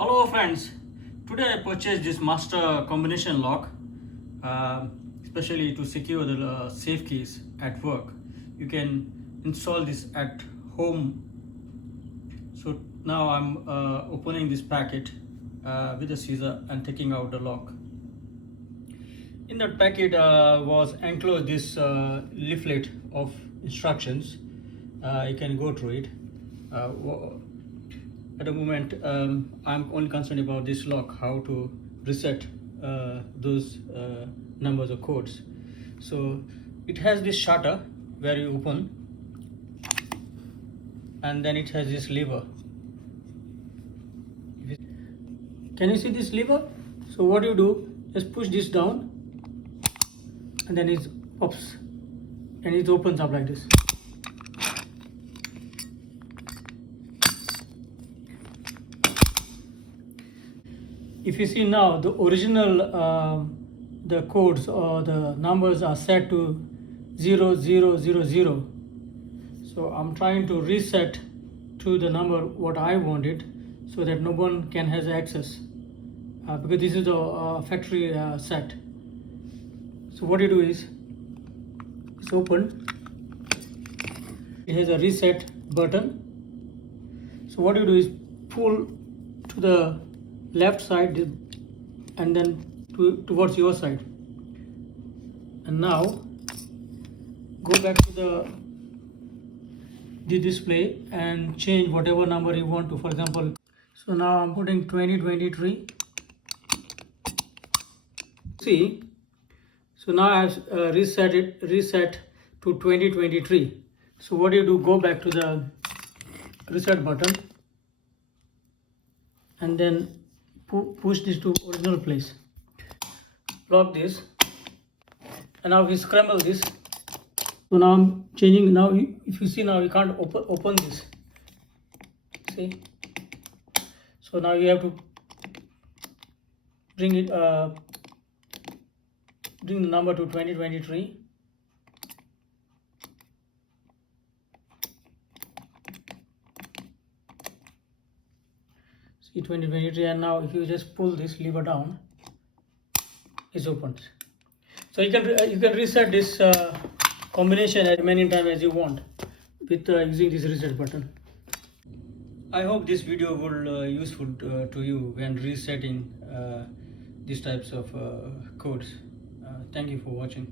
Hello friends, today I purchased this master combination lock, especially to secure the safe keys at work. You can install this at home. So now I'm opening this packet with a scissor and taking out the lock. In that packet was enclosed this leaflet of instructions. You can go through it. At the moment, I'm only concerned about this lock, how to reset those numbers or codes. So it has this shutter where you open, and then it has this lever. Can you see this lever? So what you do, just push this down, and then it pops and it opens up like this. If you see now, the original the codes or the numbers are set to 0000. So I'm trying to reset to the number what I wanted, so that no one can has access, because this is the factory set. So what you do is, it's open. It has a reset button. So what you do is pull to the left side and then towards your side, and now go back to the display and change whatever number you want to. For example, so now I'm putting 2023. See, so now I've reset to 2023. So what do you do? Go back to the reset button and then push this to original place. Lock this, and now we scramble this. So now I'm changing. Now if you see, now you can't open this. See. So now you have to bring it, bring the number to 2023. See 2023, and now if you just pull this lever down, it opens. So you can reset this combination as many times as you want with using this reset button. I hope this video will useful to you when resetting these types of codes. Thank you for watching.